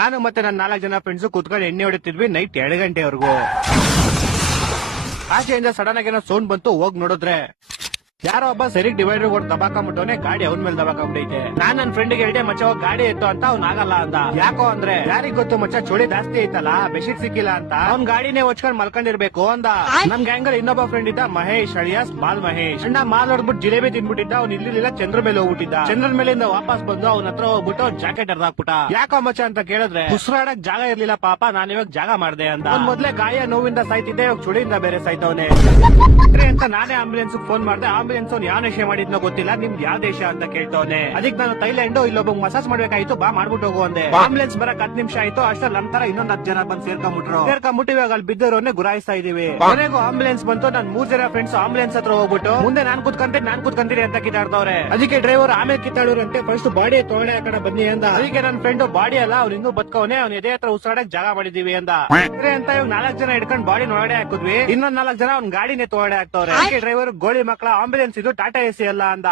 ನಾನು ಮತ್ತೆ ನನ್ನ 4 ಜನ ಫ್ರೆಂಡ್ಸ್ ಕೂತ್ಕೊಂಡು ಎಣ್ಣೆ ಹೊಡಿತಿದ್ವಿ ನೈಟ್ 2 ಗಂಟೆವರೆಗೂ. ಆಚೆಯಿಂದ ಸಡನ್ ಆಗಿ ಏನೋ ಸೌಂಡ್ ಬಂತು. ಹೋಗ್ ನೋಡಿದ್ರೆ ಯಾರೋ ಒಬ್ಬ ಸರಿ ಡಿವೈಡರ್ ಕೊಟ್ಟು ದಬಾಕೊಂಡ್ಬಿಟ್ಟವನೆ. ಗಾಡಿ ಅವನ ಮೇಲೆ ದಬಾಕೊಂಡ್ಬಿಟ್ಟೈತೆ. ನಾನ್ ನನ್ ಫ್ರೆಂಡ್ ಗೆ ಹೇಳಿದೆ, ಮಚ್ಚ ಗಾಡಿ ಎತ್ತು ಅಂತ. ಅವ್ನ್ ಆಗಲ್ಲ ಅಂದ. ಯಾಕೋ ಅಂದ್ರೆ ಯಾರಿಗ್ ಗೊತ್ತು ಮಚ್ಚ, ಚೋಳಿ ಜಾಸ್ತಿ ಐತಲ್ಲ, ಬೆಡ್ಶೀಟ್ ಸಿಕ್ಕಿಲ್ಲ ಅಂತ. ಅವ್ನ್ ಗಾಡಿನೇ ಹೊಚ್ಕೊಂಡ್ ಮಲ್ಕೊಂಡಿರ್ಬೇಕು ಅಂದ. ನಮ್ ಗ್ಯಾಂಗ್ ಅಲ್ಲಿ ಇನ್ನೊಬ್ಬ ಫ್ರೆಂಡ್ ಇದ್ದ, ಮಹೇಶ್ ಅಳಿಯಾಸ್ ಮಾಲ್ ಮಹೇಶ್. ಅಣ್ಣ ಮಾಲ್ ಹೊಡ್ಬಿಟ್ಟು ಜಿಲೇಬಿ ತಿನ್ಬಿಟ್ಟಿದ್ದ. ಅವ್ನು ಇಲ್ಲಿಲ್ಲ ಚಂದ್ರ ಮೇಲೆ ಹೋಗ್ಬಿಟ್ಟಿದ್ದ. ಚಂದ್ರನ್ ಮೇಲಿಂದ ವಾಪಸ್ ಬಂದು ಅವ್ನ ಹತ್ರ ಹೋಗ್ಬಿಟ್ಟು ಜಾಕೆಟ್ ಹರ್ದಾಕ್ಬಿಟ್ಟ. ಯಾಕೋ ಮಚ್ಚ ಅಂತ ಕೇಳಿದ್ರೆ, ಉಸಿರಾಡಕ್ ಜಾಗ ಇರ್ಲಿಲ್ಲ ಪಾಪ, ನಾನ್ ಇವಾಗ ಜಾಗ ಮಾಡ್ದೆ ಅಂದ. ಅವ್ನ್ ಮೊದ್ಲೇ ಗಾಯ ನೋವಿಂದ ಸಾಯ್ತಿದ್ದೆ, ಇವಾಗ ಚುಳಿಯಿಂದ ಬೇರೆ ಸಾಯ್ತವನೆ ಅಂತ ನಾನೇ ಆಂಬುಲೆನ್ಸ್ ಫೋನ್ ಮಾಡ್ದೆ. ಆಂಬುಲೆನ್ಸ್ ಅವ್ನು ಯಾವ ನಶೆ ಮಾಡಿದ್ನೋ ಗೊತ್ತಿಲ್ಲ, ನಿಮ್ದು ಯಾವ ದೇಶ ಅಂತ ಕೇಳ್ತವನೆ. ಅದಕ್ಕೆ ನಾನು ಥೈಲ್ಯಾಂಡ್ ಇಲ್ಲೊಬ್ಬ ಮಸಾಜ್ ಮಾಡ್ಬೇಕಾಯ್ತು, ಬಾ ಮಾಡ್ಬಿಟ್ಟು ಹೋಗು ಅಂದೆ. ಆಂಬುಲೆನ್ಸ್ ಬರಕ್ 10 ನಿಮಿಷ ಆಯ್ತು. ಅಷ್ಟ್ರಲ್ಲಿ ನಮ್ ತರ ಇನ್ನೊಂದ್ 10 ಜನ ಬಂದು ಸೇರ್ಕೊಂಡ್ಬಿಟ್ಟು ಇವಾಗ ಅಲ್ಲಿ ಬಿದ್ದವರನ್ನೇ ಗುರಾಯಿಸ್ತಾ ಇದೀವಿ. ಕೊನೆಗೂ ಆಂಬುಲೆನ್ಸ್ ಬಂತು. ನನ್ 3 ಜನ ಫ್ರೆಂಡ್ಸ್ ಆಂಬುಲೆನ್ಸ್ ಹತ್ರ ಹೋಗ್ಬಿಟ್ಟು, ಮುಂದೆ ನಾನ್ ಕುತ್ಕೊಂತೀನಿ ಅಂತ ಕಿತ್ತಾಡ್ತವ್ರೆ. ಅದಕ್ಕೆ ಡ್ರೈವರ್ ಆಮೇಲೆ ಕಿತ್ತಾಡೋರಂತೆ, ಫಸ್ಟ್ ಬಾಡಿ ತೊಗೊಂಡೆ ಆ ಕಡೆ ಬನ್ನಿ ಅಂದ. ಅದಕ್ಕೆ ನನ್ ಫ್ರೆಂಡ್ ಬಾಡಿ ಅಲ್ಲ, ಅವ್ನು ಇನ್ನೂ ಬದುಕವನೆ, ಅವ್ನ ಎದೆ ಹತ್ರ ಉಸಿರಾಡಕ್ ಜಾಗ ಮಾಡಿದೀವಿ ಅಂದ. ಅಂತ ಇವಾಗ 4 ಜನ ಹಿಡ್ಕೊಂಡು ಬಾಡಿ ಒಳಗಡೆ ಹಾಕಿದ್ವಿ. ಇನ್ನೊಂದ್ 4 ಜನ ಅವ್ನ ಗಾಡಿನೇ ತೊಗೊಂಡೆ ಹಾಕ್ತವ್ರೆ. ಡ್ರೈವರ್ ಗೋಳಿ ಮಕ್ಕಳ ಆಂಬುಲೆನ್ಸ್ ಇದು ಟಾಟಾ ಎಸಿ ಅಲ್ಲ ಅಂದ.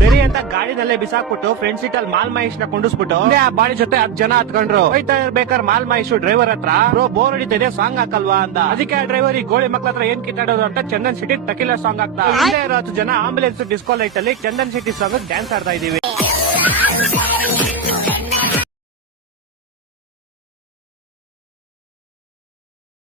ಸರಿ ಅಂತ ಗಾಡಿನಲ್ಲೇ ಬಿಸಾಕ್ಬಿಟ್ಟು ಫ್ರೆಂಡ್ ಸೀಟ್ ಅಲ್ಲಿ ಮಾಲ್ ಮಹೇಶ್ ನ ಕುಂಡಿಸ್ಬಿಟ್ಟು ಆ ಬಾಡಿ ಜೊತೆ 10 ಜನ ಹತ್ಕೊಂಡ್ರು. ಹೋಯ್ತಾ ಇರ್ಬೇಕಾದ್ರೆ ಮಾಲ್ ಮಹೇಶ್ ಡ್ರೈವರ್ ಹತ್ರ, ಬ್ರೋ ಬೋರ್ ಹೊಡಿತಿದೆ, ಸಾಂಗ್ ಹಾಕಲ್ವಾ ಅಂದ. ಅದಕ್ಕೆ ಆ ಡ್ರೈವರ್ ಈ ಗೋಳಿ ಮಕ್ಳ ಹತ್ರ ಏನ್ ಕಿತ್ತಾಡೋದು ಅಂತ ಚಂದನ್ ಸಿಟಿ ಟಕಿಲಾ ಸಾಂಗ್ ಹಾಕ್ತಾ. ಇಲ್ಲೇ ಇರೋ 10 ಜನ ಆಂಬುಲೆನ್ಸ್ ಡಿಸ್ಕೋ ಲೈಟ್ ಅಲ್ಲಿ ಚಂದನ್ ಸಿಟಿ ಸಾಂಗ್ ಡ್ಯಾನ್ಸ್ ಆಡ್ತಾ ಇದೀವಿ.